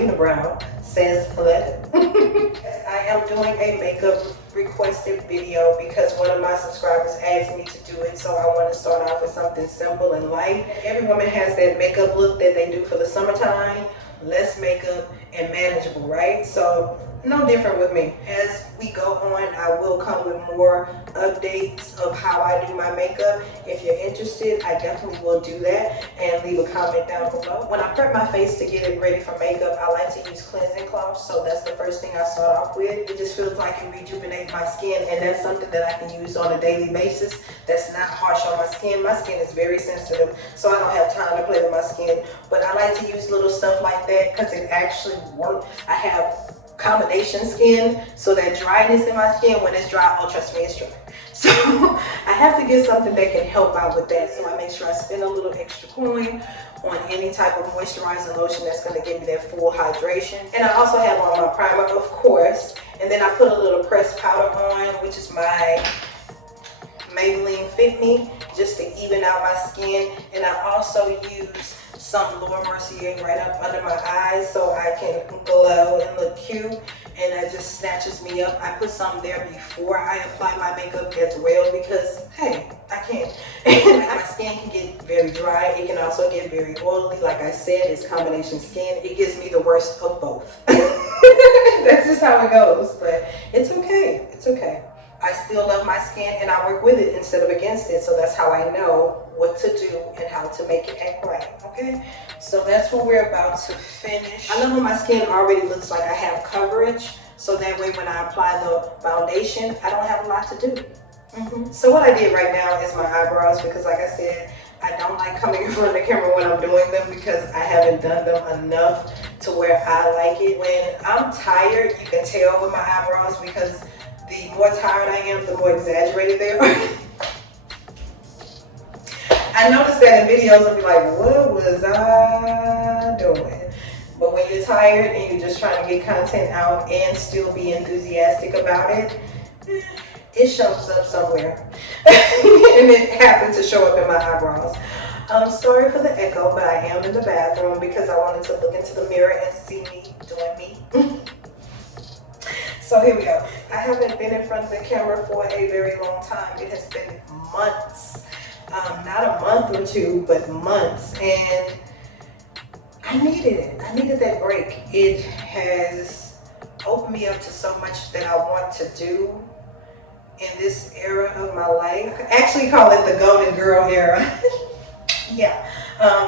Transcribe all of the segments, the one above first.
unibrow says let. I am doing a makeup requested video because one of my subscribers asked me to do it, so I want to start off with something simple and light. Every woman has that makeup look that they do for the summertime, less makeup and manageable, right? So no different with me. As we go on, I will come with more updates of how I do my makeup. If you're interested, I definitely will do that, and leave a comment down below. When I prep my face to get it ready for makeup, I like to use cleansing cloths, so that's the first thing I start off with. It just feels like it rejuvenates my skin, and that's something that I can use on a daily basis that's not harsh on my skin. My skin is very sensitive, so I don't have time to play with my skin, but I like to use little stuff like that because it actually works. I have combination skin, so that dryness in my skin, when it's dry, oh trust me, it's dry. So I have to get something that can help out with that, so I make sure I spend a little extra coin on any type of moisturizing lotion that's going to give me that full hydration. And I also have on my primer, of course, and then I put a little pressed powder on, which is my Maybelline Fit Me, just to even out my skin. And I also use some Laura Mercier right up under my eyes so I can glow and look cute, and that just snatches me up. I put some there before I apply my makeup as well because, hey, I can't. My skin can get very dry. It can also get very oily. Like I said, it's combination skin. It gives me the worst of both. That's just how it goes, but it's okay. It's okay. I still love my skin, and I work with it instead of against it, so that's how I know what to do and how to make it act right, okay? So that's what we're about to finish. I love when my skin already looks like I have coverage, so that way when I apply the foundation, I don't have a lot to do. So what I did right now is my eyebrows, because like I said, I don't like coming in front of the camera when I'm doing them because I haven't done them enough to where I like it. When I'm tired, you can tell with my eyebrows because the more tired I am, the more exaggerated they are. I noticed that in videos, I'll be like, what was I doing? But when you're tired and you're just trying to get content out and still be enthusiastic about it, it shows up somewhere. And it happened to show up in my eyebrows. I'm sorry for the echo, but I am in the bathroom because I wanted to look into the mirror and see me doing me. So here we go. I haven't been in front of the camera for a very long time. It has been months. Not a month or two, but months. And I needed it. I needed that break. It has opened me up to so much that I want to do in this era of my life. I actually call it the Golden Girl era. Yeah.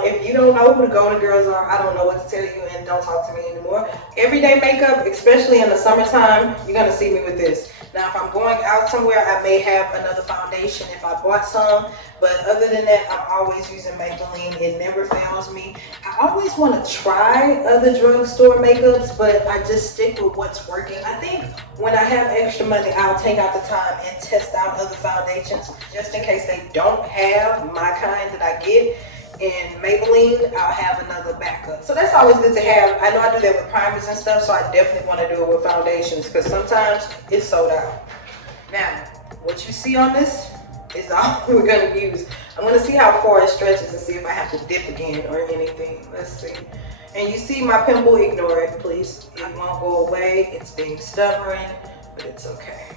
If you don't know who the Golden Girls are, I don't know what to tell you, and don't talk to me anymore. Everyday makeup, especially in the summertime, you're gonna see me with this. Now, if I'm going out somewhere, I may have another foundation if I bought some, but other than that, I'm always using Maybelline. It never fails me. I always want to try other drugstore makeups, but I just stick with what's working. I think when I have extra money, I'll take out the time and test out other foundations, just in case they don't have my kind that I get. In Maybelline, I'll have another backup. So that's always good to have. I know I do that with primers and stuff, so I definitely want to do it with foundations because sometimes it's sold out. Now, what you see on this is all we're going to use. I'm going to see how far it stretches and see if I have to dip again or anything. Let's see. And you see my pimple, ignore it, please. It won't go away. It's being stubborn, but it's okay.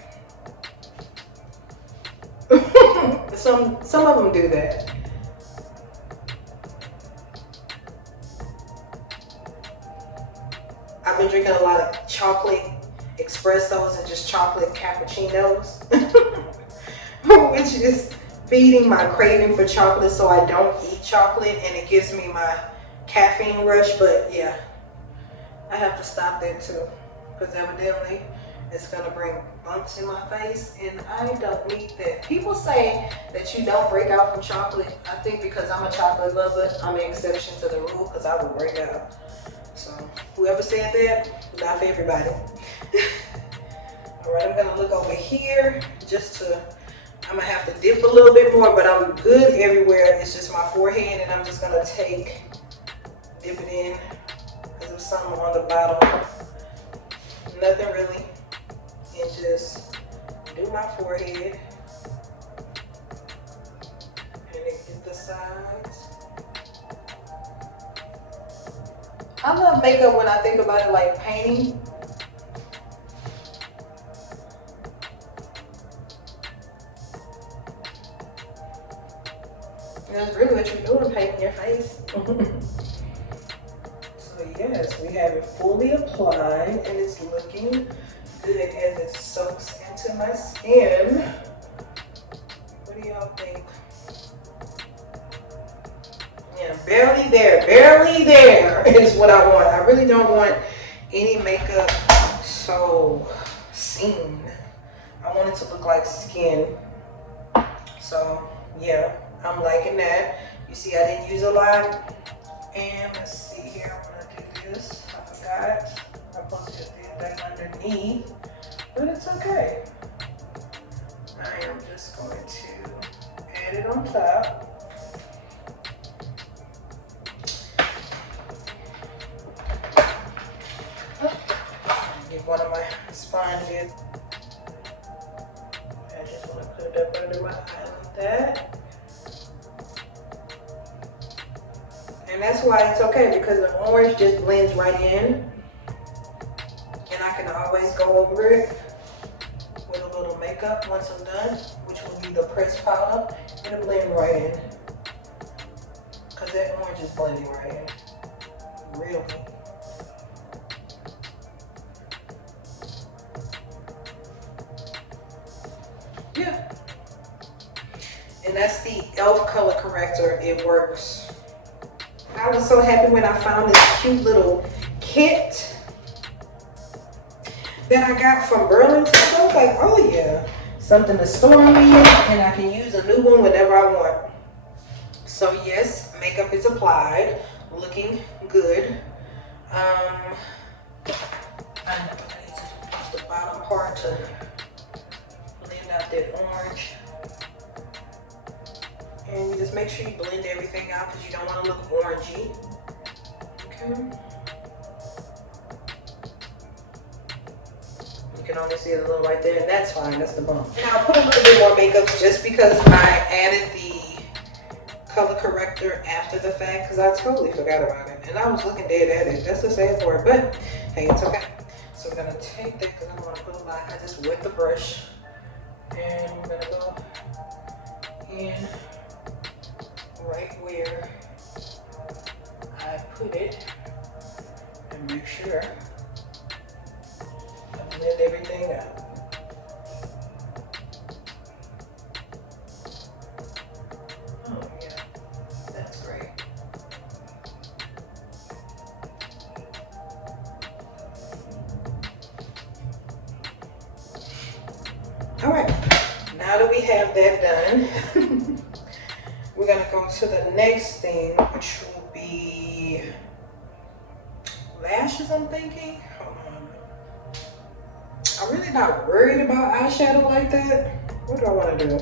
Some of them do that. I've been drinking a lot of chocolate espressos and just chocolate cappuccinos, which is feeding my craving for chocolate, so I don't eat chocolate, and it gives me my caffeine rush. But yeah, I have to stop that too, because evidently it's gonna bring bumps in my face, and I don't need that. People say that you don't break out from chocolate. I think because I'm a chocolate lover, I'm an exception to the rule, because I will break out. So whoever said that, not for everybody. All right, I'm gonna look over here I'm gonna have to dip a little bit more, but I'm good everywhere. It's just my forehead, and I'm just gonna dip it in, because there's something on the bottom. Nothing really, and just do my forehead, and then get the sides. I love makeup when I think about it like painting. That's really what you're doing, painting your face. So yes, we have it fully applied and it's looking good as it soaks into my skin. What do y'all think? Yeah, barely there is what I want. I really don't want any makeup so seen. I want it to look like skin. So yeah, I'm liking that. You see, I didn't use a lot. And let's see here, I'm gonna do this. I forgot. I'm supposed to do that underneath, but it's okay. I am just going to add it on top. Get one of my sponges. I just want to put it up under my eye like that. And that's why it's okay, because the orange just blends right in. And I can always go over it with a little makeup once I'm done, which will be the pressed powder. It'll blend right in. Because that orange is blending right in. Really. Yeah. And that's the e.l.f. color corrector. It works. I was so happy when I found this cute little kit that I got from Burlington. So I was like, oh yeah, something to store me in, and I can use a new one whenever I want. So yes, makeup is applied, looking good. I need to use the bottom part to blend out that orange. And you just make sure you blend everything out because you don't want to look orangey. Okay. You can only see it a little right there, and that's fine. That's the bump. And I'll put a little bit more makeup just because I added the color corrector after the fact because I totally forgot about it. And I was looking dead at it. That's the sad part, but hey, it's okay. So we're going to take that because I don't want to put a lot. I just wet the brush. And we're going to go in right where I put it and make sure I blend everything out. Oh yeah, that's great. All right, now that we have that done, we're gonna go to the next thing, which will be lashes, I'm thinking. Hold on. I'm really not worried about eyeshadow like that. What do I want to do?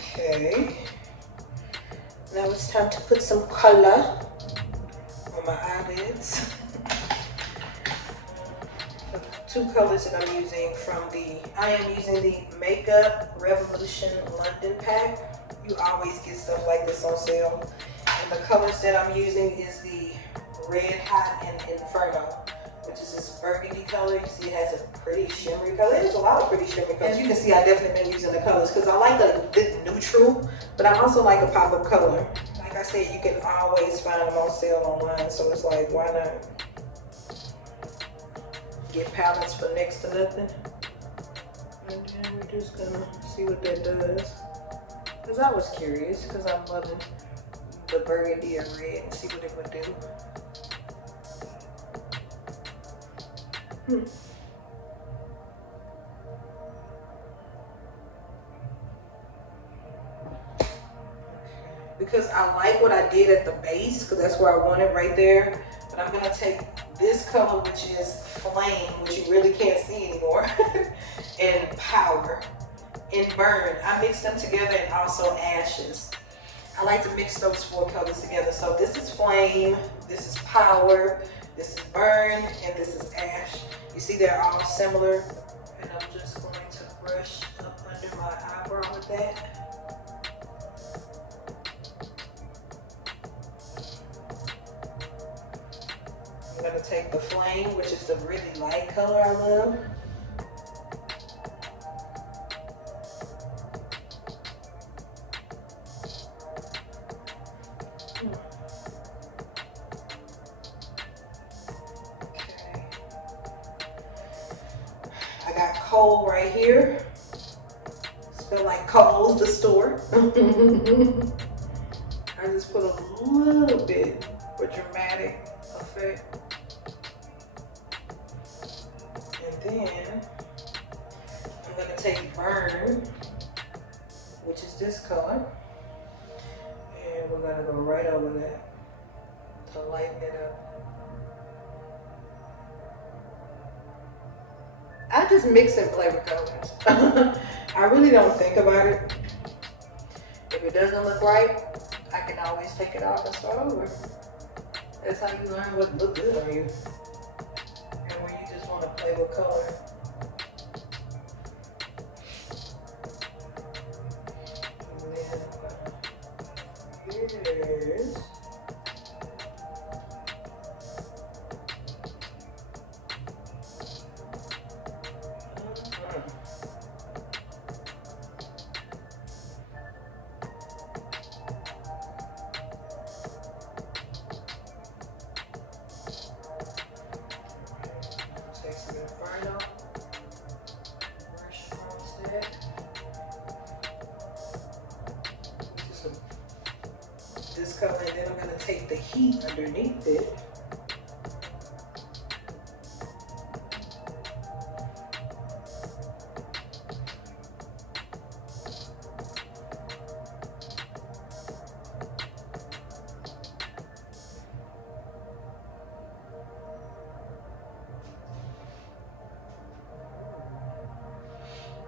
Okay. Now it's time to put some color on my eyelids. The two colors that I'm using I am using the Makeup Revolution London pack. You always get stuff like this on sale. And the colors that I'm using is the Red Hot and Inferno, which is this burgundy color. You see it has a pretty shimmery color. There's a lot of pretty shimmery colors. As you can see, I definitely been using the colors because I like a bit neutral, but I also like a pop of color. Like I said, you can always find them on sale online, so it's like, why not get palettes for next to nothing? And then we're just gonna see what that does. Because I was curious, because I'm loving the burgundy and red, and see what it would do. Because I like what I did at the base, because that's where I want it right there. But I'm gonna take this color, which is Flame, which you really can't see anymore, and Power, and Burn. I mix them together, and also Ashes. I like to mix those four colors together. So this is Flame, this is Power, This is burn and this is ash. You see they're all similar. And I'm just going to brush up under my eyebrow with that. I'm going to take the flame, which is the really light color I love. I got coal right here. Smell like Kohl's, the store. I just put a little bit for dramatic effect. And then I'm going to take burn, which is this color, and we're going to go right over that to lighten it up. I just mix and play with colors. I really don't think about it. If it doesn't look right, I can always take it off and start over. That's how you learn what looks good on you. And when you just want to play with color. And then here's this color, and then I'm going to take the heat underneath it.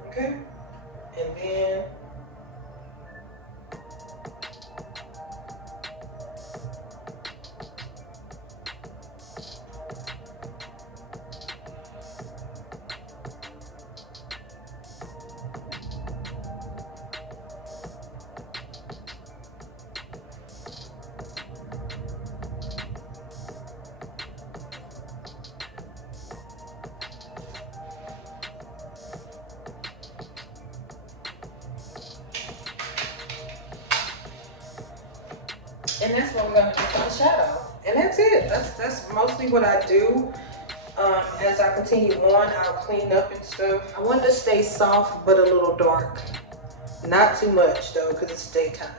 Okay, and then and that's what we're going to do for the shadow. And that's it. That's mostly what I do. As I continue on, I'll clean up and stuff. I want to stay soft but a little dark. Not too much though, because it's daytime.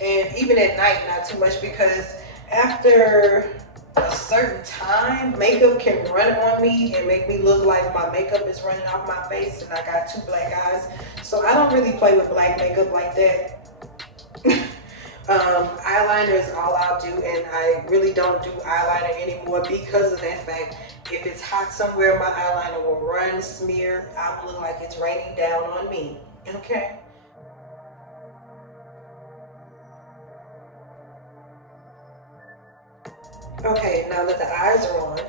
And even at night, not too much, because after a certain time, makeup can run on me and make me look like my makeup is running off my face and I got 2 black eyes. So I don't really play with black makeup like that. Eyeliner is all I'll do, and I really don't do eyeliner anymore because of that fact. If it's hot somewhere, my eyeliner will run, smear. I'll look like it's raining down on me. Okay? Okay, now that the eyes are on,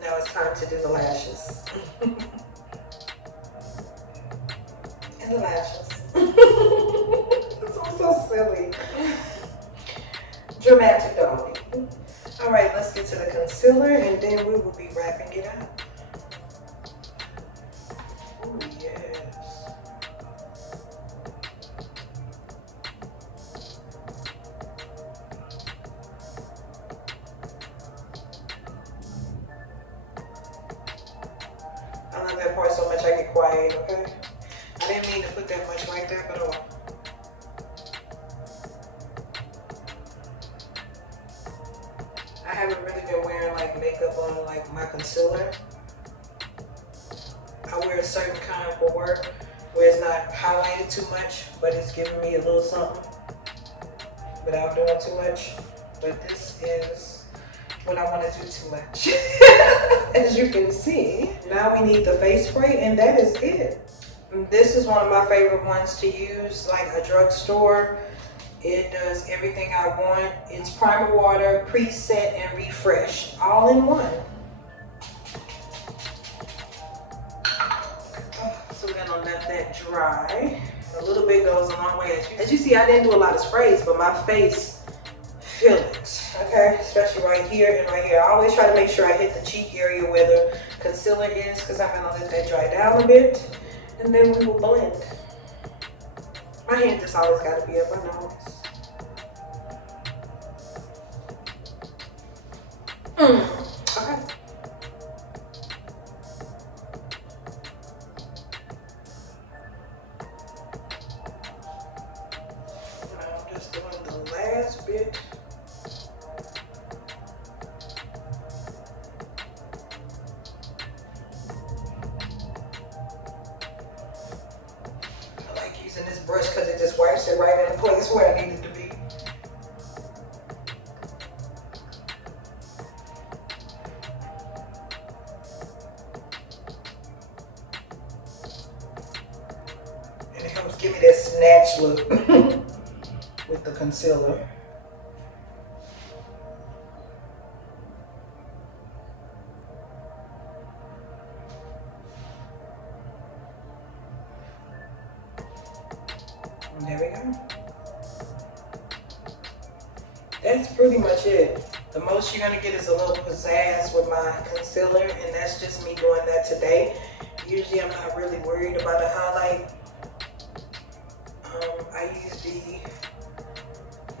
now it's time to do the lashes. And the lashes. So silly. Dramatic dog. All right, let's get to the concealer and then we will be wrapping it up. Oh yes. I love that part so much I get quiet, okay? I didn't mean to put that much right there, but oh. I haven't really been wearing like makeup on like my concealer. I wear a certain kind for work where it's not highlighted too much, but it's giving me a little something without doing too much. But this is when I want to do too much. As you can see, now we need the face spray, and that is it. This is one of my favorite ones to use, like a drugstore. It does everything I want. It's primer, water, preset, and refresh, all in one. So we're gonna let that dry. A little bit goes a long way. As you see, I didn't do a lot of sprays, but my face feel it, okay? Especially right here and right here. I always try to make sure I hit the cheek area where the concealer is, because I'm gonna let that dry down a bit, and then we will blend. My hand just always gotta be up my nose. Okay. Now I'm just doing the last bit. I like using this brush because it just wipes it right in the place where I need it to be. And it helps give me that snatch look with the concealer. And there we go. That's pretty much it. The most you're gonna get is a little pizzazz with my concealer, and that's just me doing that today. Usually I'm not really worried about a highlight. I use the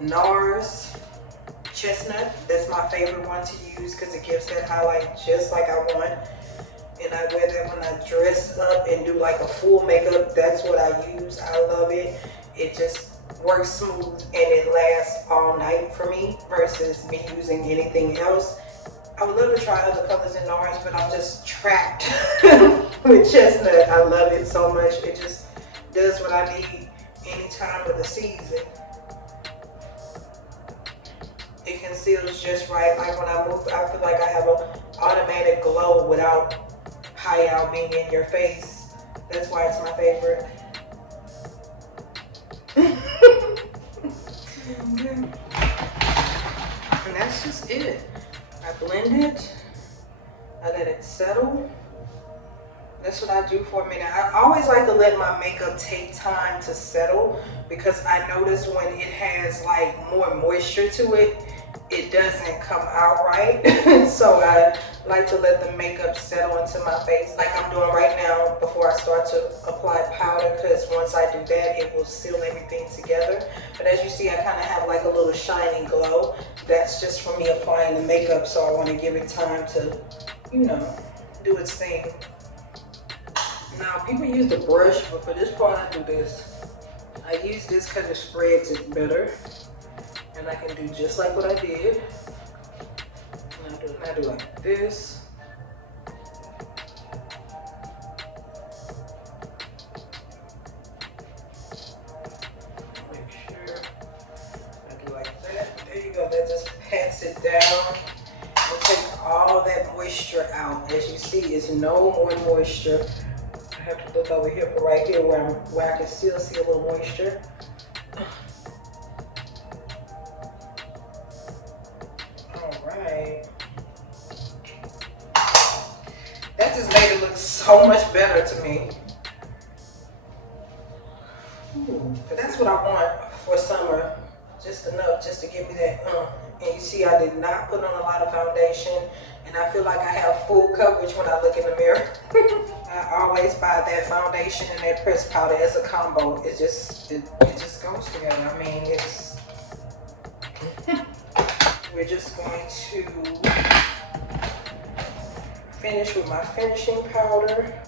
NARS Chestnut. That's my favorite one to use because it gives that highlight just like I want. And I wear that when I dress up and do like a full makeup. That's what I use. I love it. It just works smooth and it lasts all night for me versus me using anything else. I would love to try other colors in NARS, but I'm just trapped with Chestnut. I love it so much. It just does what I need any time of the season. It conceals just right. Like when I move, I feel like I have an automatic glow without high being in your face. That's why it's my favorite. And that's just it. I blend it. I let it settle. That's what I do for a minute. I always like to let my makeup take time to settle because I notice when it has like more moisture to it, it doesn't come out right. So I like to let the makeup settle into my face like I'm doing right now before I start to apply powder, because once I do that, it will seal everything together. But as you see, I kind of have like a little shiny glow. That's just from me applying the makeup, so I want to give it time to, you know, do its thing. Now, people use the brush, but for this part, I do this. I use this because it spreads it better. And I can do just like what I did. And I do like this. Make sure I do like that. There you go. That just pats it down. I'll take all that moisture out. As you see, it's no more moisture. I have to look over here for right here where I can still see a little moisture. Alright. That just made it look so much better to me. But that's what I want for summer. Just enough just to give me that And you see I did not put on a lot of foundation, and I feel like I have full coverage when I look in the mirror. I always buy that foundation and that pressed powder as a combo. It just goes together. I mean, it's we're just going to finish with my finishing powder.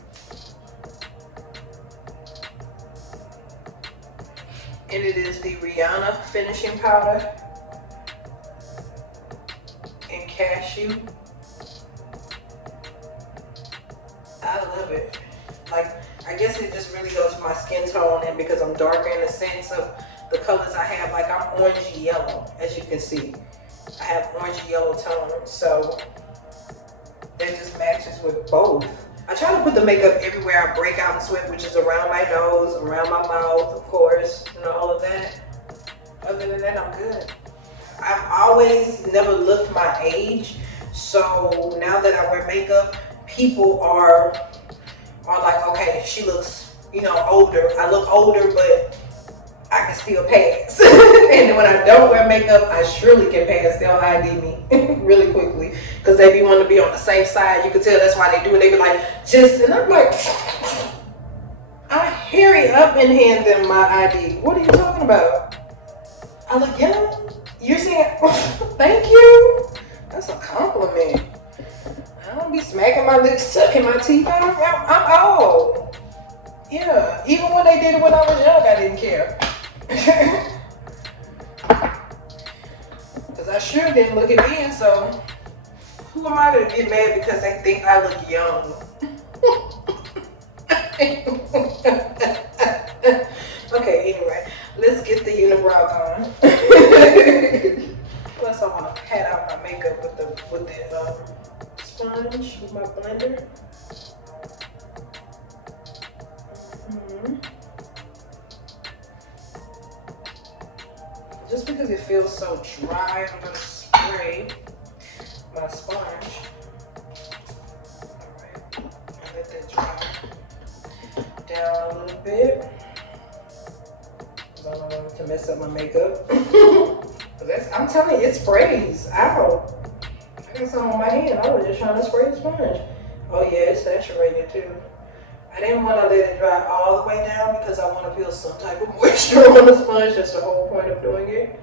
And it is the Rihanna finishing powder in cashew. I love it. Like, I guess it just really goes with my skin tone, and because I'm darker in the sense of the colors I have, like I'm orangey yellow, as you can see. I have orangey yellow tone, so that just matches with both. I try to put the makeup everywhere I break out in sweat, which is around my nose, around my mouth, of course, and all of that. Other than that, I'm good. I've always never looked my age, so now that I wear makeup, people are like, okay, she looks, you know, older. I look older, but I can still pass. And when I don't wear makeup, I surely can pass. They'll ID me really quickly because they be wanting to be on the same side. You can tell that's why they do it. They be like, just, and I'm like, I hurry up and hand them my ID. What are you talking about? I look young. You're saying, thank you. That's a compliment. I don't be smacking my lips, sucking my teeth. I'm old. Yeah, even when they did it when I was young, I didn't care. Because I sure didn't look it then, so who am I to get mad because they think I look young? Okay, anyway, let's get the unibrow on. Plus, I want to pat out my makeup with the sponge with my blender. Just because it feels so dry, I'm going to spray my sponge. Alright, and let that dry down a little bit. Because I don't want it to mess up my makeup. I'm telling you, it sprays. Ow. I got some on my hand. I was just trying to spray the sponge. Oh yeah, it's saturated too. I didn't want to let it dry all the way down because I want to feel some type of moisture on the sponge. That's the whole point of doing it.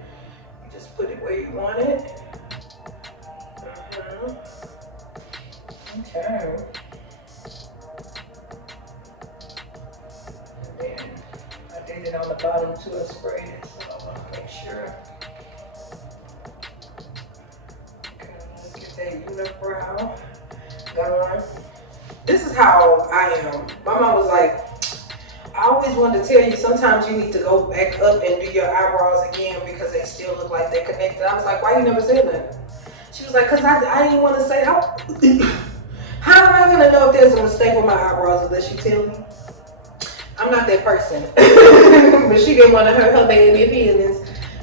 You just put it where you want it. Okay. And then I did it on the bottom too and sprayed it, so I want to make sure. Okay, let's get that unibrow going. This is how I am. My mom was like, I always wanted to tell you sometimes you need to go back up and do your eyebrows again because they still look like they're connected. I was like, why you never said that? She was like, because I didn't want to say, how am I going to know if there's a mistake with my eyebrows unless you tell me? I'm not that person. But she didn't want to hurt her baby feelings.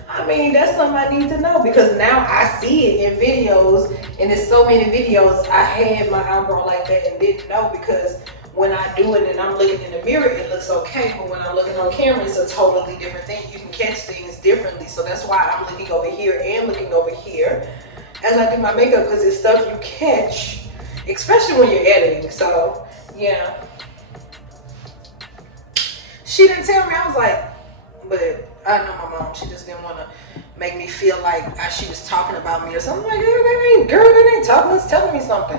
I mean, that's something I need to know because now I see it in videos, and there's so many videos I had my eyebrow like that and didn't know because when I do it and I'm looking in the mirror, it looks okay, but when I'm looking on camera, it's a totally different thing. You can catch things differently, so that's why I'm looking over here and looking over here as I do my makeup because it's stuff you catch, especially when you're editing, so yeah. She didn't tell me, I was like, but I know my mom, she just didn't want to make me feel like she was talking about me or something. Like, hey, girl, that ain't talking, it's telling me something.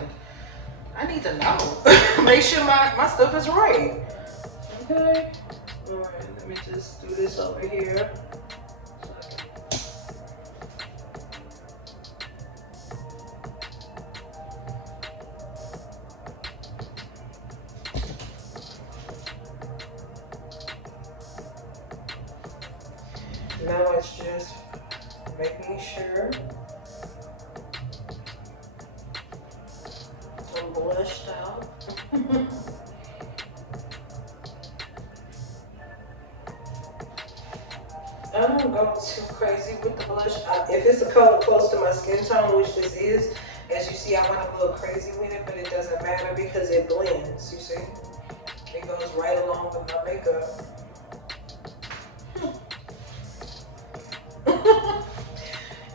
I need to know. Make sure my stuff is right. Okay. Alright, let me just do this over here. Now it's just making sure I'm blushed out. I don't go too crazy with the blush. If it's a color close to my skin tone, which this is, as you see, I went a little crazy with it, but it doesn't matter because it blends, you see? It goes right along with my makeup.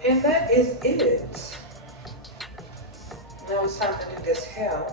And that is it. Now it's time to do this hair.